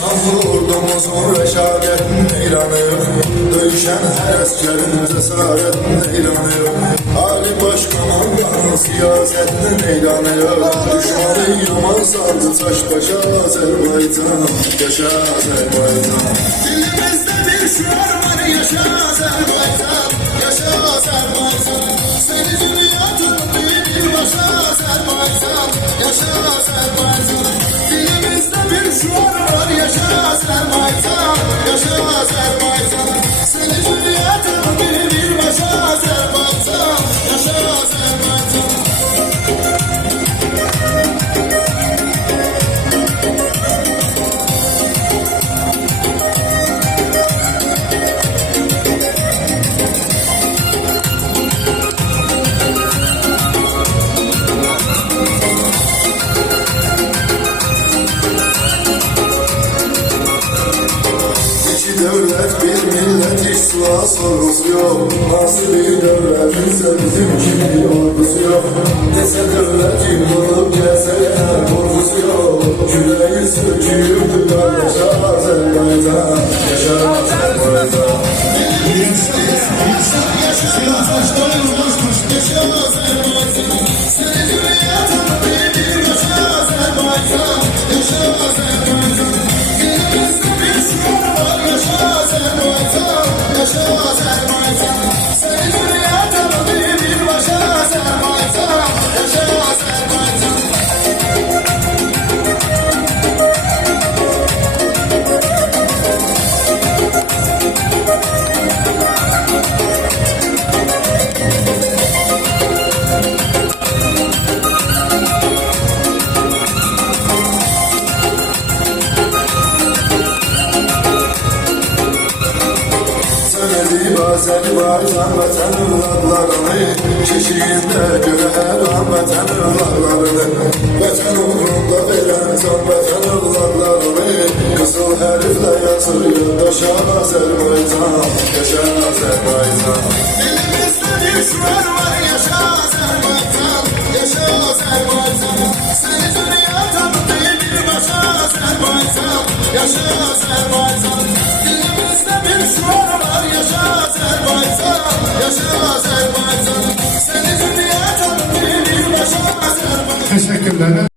Şanlı ordumuzun rəşadətini elanır, döyüşən hər əskərin cəsarətini elanır, Ali Başkomandanın siyasətini elanır, düşmanı yaman saldı taş başa Azərbaycan, yaşa Azərbaycan. Dilimizdə bir şüar var, yaşa Azərbaycan, yaşa Azərbaycan. Səni dünya tanıdı bir başa Azərbaycan, yaşa Azərbaycan. Dilimizdə bir şüar var, yaşa Azərbaycan, yaşa Azərbaycan. Səni dünya tanıdı bir başa Azərbaycan, yaşa Azərbaycan. Devlet bir millet hiç sual sorusu yok. Nasıl bir devletimse bizim kimi ordusu yok. Dese devlet yıkılıp gelse yeter korkusu yok. Küreği söküyor duvar yaşa Azerbaycan, yaşa Azerbaycan. Yaşa Azerbaycan. Seni dünya tanıdı bir başa Azerbaycan, yaşa Azerbaycan. Dilimizde bir şuur var, yaşa Azerbaycan, yaşa Azerbaycan. Seni dünya tanıdı bir başa Azerbaycan, yaşa Azerbaycan. Azerbaycan vətən övladlarını, keşiyində görə hər an vətən övladlarını, vətən uğrunda verən can vətən övladlarını, qızıl hərflə yazır yaşa Azərbaycan, yaşa Azərbaycan. Dilimizdə bir şüar var, yaşa Azərbaycan, yaşa Azərbaycan. Səni dünya tanıdı bir başa Azərbaycan, yaşa Azərbaycan. Dilimizdə bir şüar var, yaşa Azerbaycan, yaşa Azerbaycan. Seni dünya tanıdı bir başa Azerbaycan. Teşekkürler.